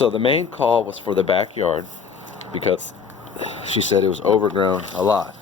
So the main call was for the backyard because she said it was overgrown a lot.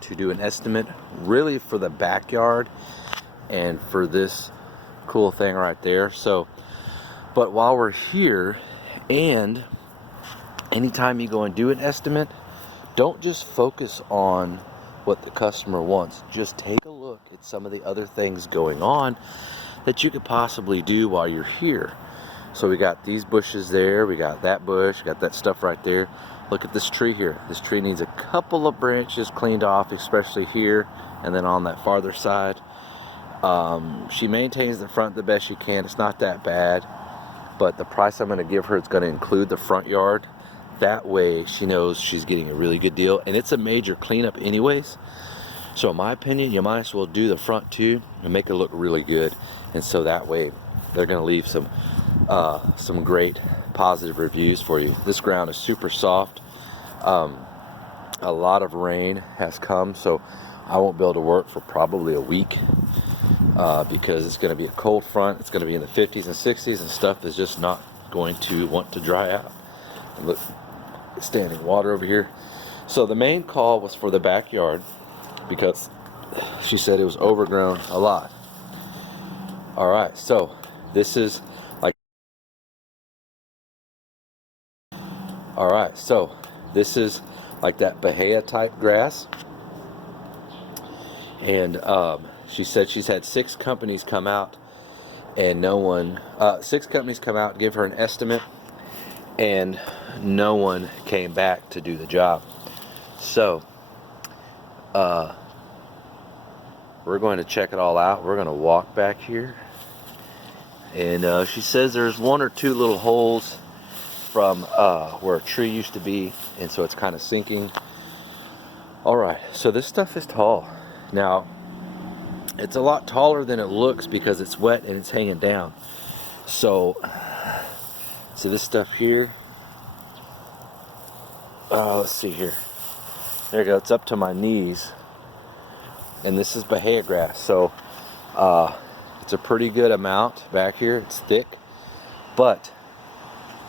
To do an estimate really for the backyard and for this cool thing right there. So but while we're here, and anytime you go and do an estimate, don't just focus on what the customer wants. Just take a look at some of the other things going on that you could possibly do while you're here. So we got these bushes there, we got that bush, got that stuff right there. Look at this tree here. This tree needs a couple of branches cleaned off, especially here and then on that farther side. She maintains the front the best she can. It's not that bad, but the price I'm going to give her is going to include the front yard. That way she knows she's getting a really good deal, and it's a major cleanup anyways. So in my opinion, you might as well do the front too and make it look really good. And so that way they're going to leave some great positive reviews for you. This ground is super soft. A lot of rain has come, so I won't be able to work for probably a week because it's going to be a cold front. It's going to be in the 50s and 60s, and stuff is just not going to want to dry out. And look, standing water over here. So the main call was for the backyard because she said it was overgrown a lot. All right, so this is like, all right, so this is like that Bahia type grass. And she said she's had 6 companies come out and no one, 6 companies come out and give her an estimate, and no one came back to do the job. So we're going to check it all out. We're going to walk back here, and she says there's 1 or 2 little holes from where a tree used to be, and so it's kind of sinking. All right, so this stuff is tall. Now it's a lot taller than it looks because it's wet and it's hanging down. So this stuff here, let's see here, there you go, it's up to my knees, and this is Bahia grass. So it's a pretty good amount back here. It's thick, but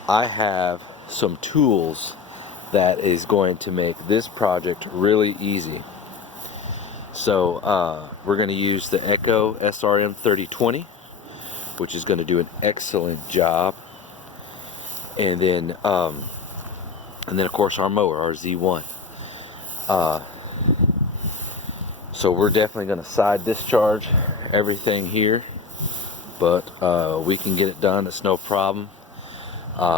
I have some tools that is going to make this project really easy. So we're going to use the Echo SRM3020, which is going to do an excellent job. And then of course our mower, our Z1. So we're definitely going to side discharge everything here, but we can get it done. It's no problem.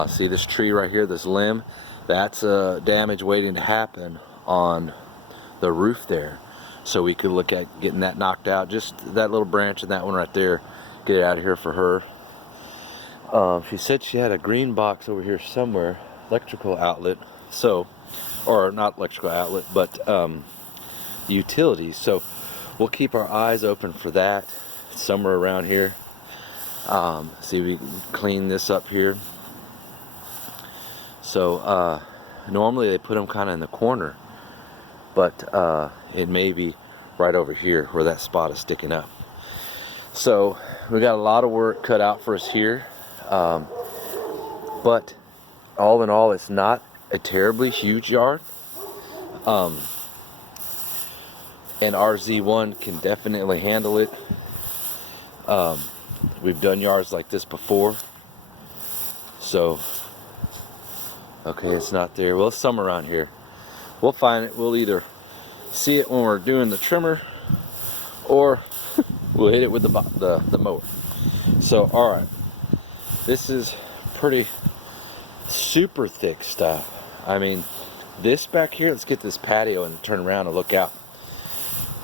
See this tree right here, this limb? That's damage waiting to happen on the roof there. So we could look at getting that knocked out. Just that little branch and that one right there, get it out of here for her. She said she had a green box over here somewhere, electrical outlet. So, or not electrical outlet, but utilities. So we'll keep our eyes open for that somewhere around here. See if we can clean this up here. So normally they put them kind of in the corner, but it may be right over here where that spot is sticking up. So we got a lot of work cut out for us here, but all in all, it's not a terribly huge yard, and our Z1 can definitely handle it. We've done yards like this before. So okay, it's not there. Well, it's somewhere around here. We'll find it. We'll either see it when we're doing the trimmer, or we'll hit it with the mower. So, all right, this is pretty super thick stuff. I mean, this back here, let's get this patio and turn around and look out.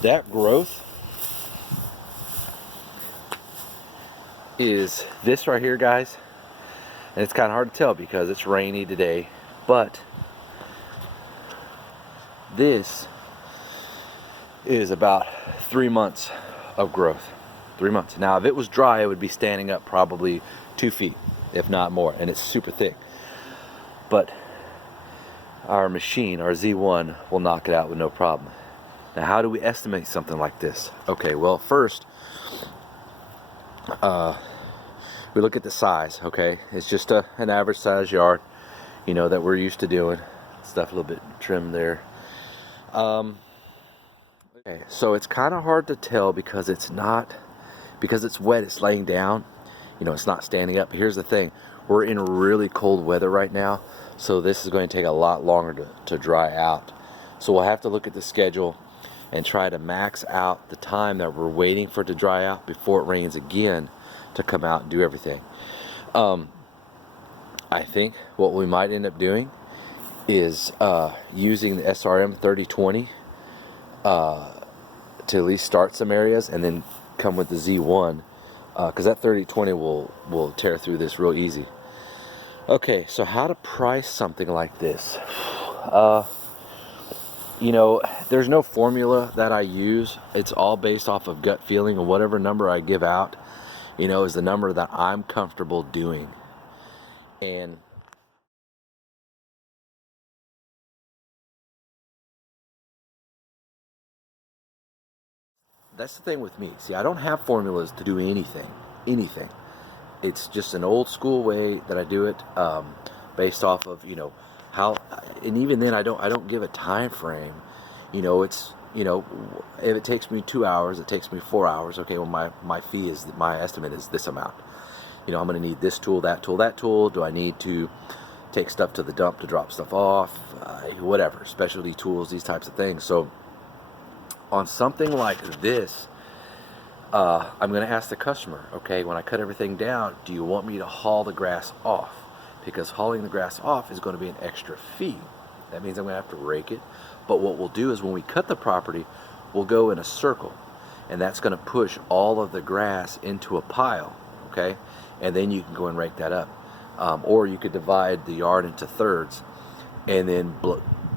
that growth is this right here, guys. And it's kind of hard to tell because it's rainy today, but this is about 3 months of growth. 3 months. Now, if it was dry, it would be standing up probably 2 feet, if not more, and it's super thick. But our machine, our Z1, will knock it out with no problem. Now, how do we estimate something like this? Okay, well, first, we look at the size. Okay, it's just an average size yard, you know, that we're used to doing. Stuff a little bit trimmed there. Okay, so it's kind of hard to tell because it's wet, it's laying down, you know, it's not standing up. Here's the thing, we're in really cold weather right now, so this is going to take a lot longer to dry out. So we'll have to look at the schedule and try to max out the time that we're waiting for it to dry out before it rains again to come out and do everything. I think what we might end up doing is using the SRM3020 to at least start some areas, and then come with the Z1, because that 3020 will tear through this real easy. Okay, so how to price something like this? You know, there's no formula that I use. It's all based off of gut feeling, and whatever number I give out, you know, is the number that I'm comfortable doing. And that's the thing with me. See, I don't have formulas to do anything. It's just an old school way that I do it, based off of, you know, how, and even then I don't give a time frame. You know, it's, you know, if it takes me 2 hours, it takes me 4 hours. Okay, well, my estimate is this amount. You know, I'm going to need this tool, that tool. Do I need to take stuff to the dump to drop stuff off? Whatever, specialty tools, these types of things. So on something like this, I'm going to ask the customer, okay, when I cut everything down, do you want me to haul the grass off? Because hauling the grass off is going to be an extra fee. That means I'm going to have to rake it. But what we'll do is when we cut the property, we'll go in a circle, and that's going to push all of the grass into a pile, okay? And then you can go and rake that up. Or you could divide the yard into thirds and then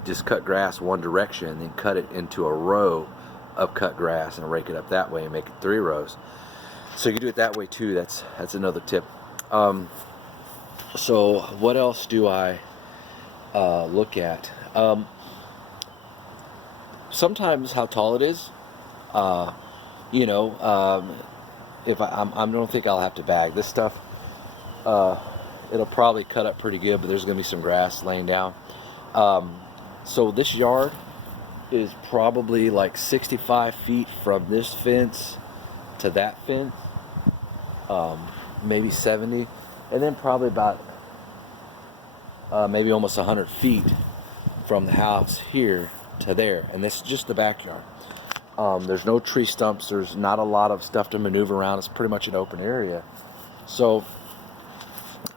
just cut grass one direction and then cut it into a row of cut grass and rake it up that way and make it 3 rows. So you can do it that way too. That's another tip. So what else do I look at? Sometimes how tall it is. You know, if I don't think I'll have to bag this stuff. It'll probably cut up pretty good, but there's going to be some grass laying down. So this yard is probably like 65 feet from this fence to that fence, maybe 70, and then probably about maybe almost 100 feet from the house here to there, and this is just the backyard. There's no tree stumps, there's not a lot of stuff to maneuver around, it's pretty much an open area. So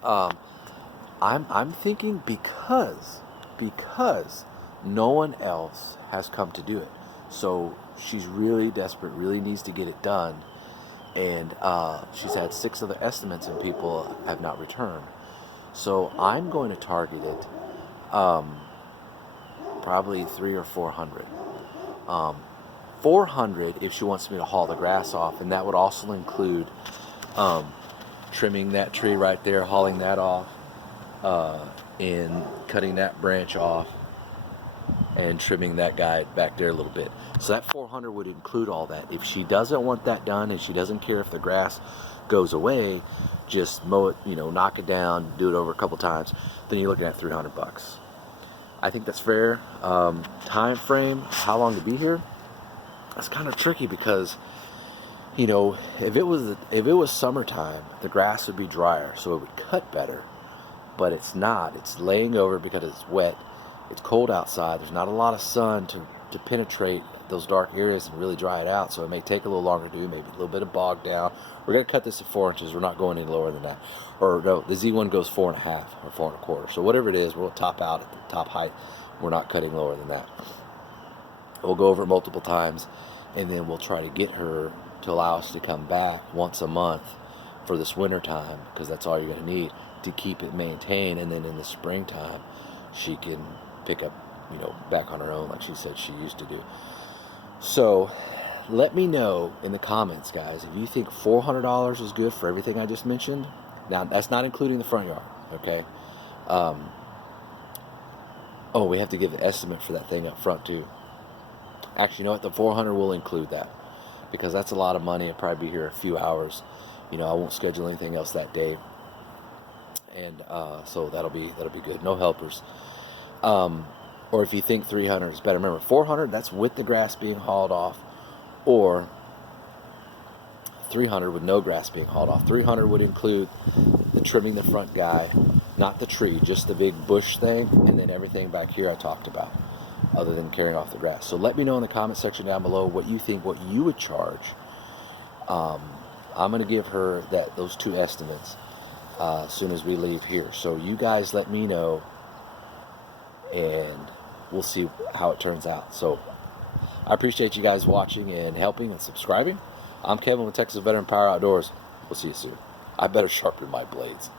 I'm thinking because no one else has come to do it, so she's really desperate, really needs to get it done, and she's had 6 other estimates and people have not returned. So I'm going to target it probably 300 or 400. 400 if she wants me to haul the grass off, and that would also include trimming that tree right there, hauling that off, and cutting that branch off and trimming that guy back there a little bit. So that 400 would include all that. If she doesn't want that done and she doesn't care if the grass goes away, just mow it, you know, knock it down, do it over a couple times, then you're looking at $300. I think that's fair. Time frame, how long to be here? That's kind of tricky because, you know, if it was summertime, the grass would be drier, so it would cut better. But it's not. It's laying over because it's wet. It's cold outside. There's not a lot of sun to penetrate those dark areas and really dry it out. So it may take a little longer to do, maybe a little bit of bog down. We're going to cut this to 4 inches. We're not going any lower than that. Or no, the Z1 goes 4.5 or 4.25. So whatever it is, we'll top out at the top height. We're not cutting lower than that. We'll go over it multiple times. and then we'll try to get her to allow us to come back once a month for this winter time, because that's all you're going to need to keep it maintained, and then in the springtime she can pick up, you know, back on her own like she said she used to do. So let me know in the comments, guys, if you think $400 is good for everything I just mentioned. Now that's not including the front yard, okay? Oh, we have to give an estimate for that thing up front too. Actually, you know what, the 400 will include that, because that's a lot of money. I'll probably be here a few hours. You know, I won't schedule anything else that day, and so that'll be good. No helpers. Or if you think 300 is better, remember 400, that's with the grass being hauled off, or 300 with no grass being hauled off. 300 would include the trimming the front guy, not the tree, just the big bush thing, and then everything back here I talked about, other than carrying off the grass. So let me know in the comment section down below what you think, what you would charge. I'm going to give her those two estimates as soon as we leave here. So you guys let me know, and we'll see how it turns out. So I appreciate you guys watching and helping and subscribing. I'm Kevin with Texas Veteran Power Outdoors. We'll see you soon. I better sharpen my blades.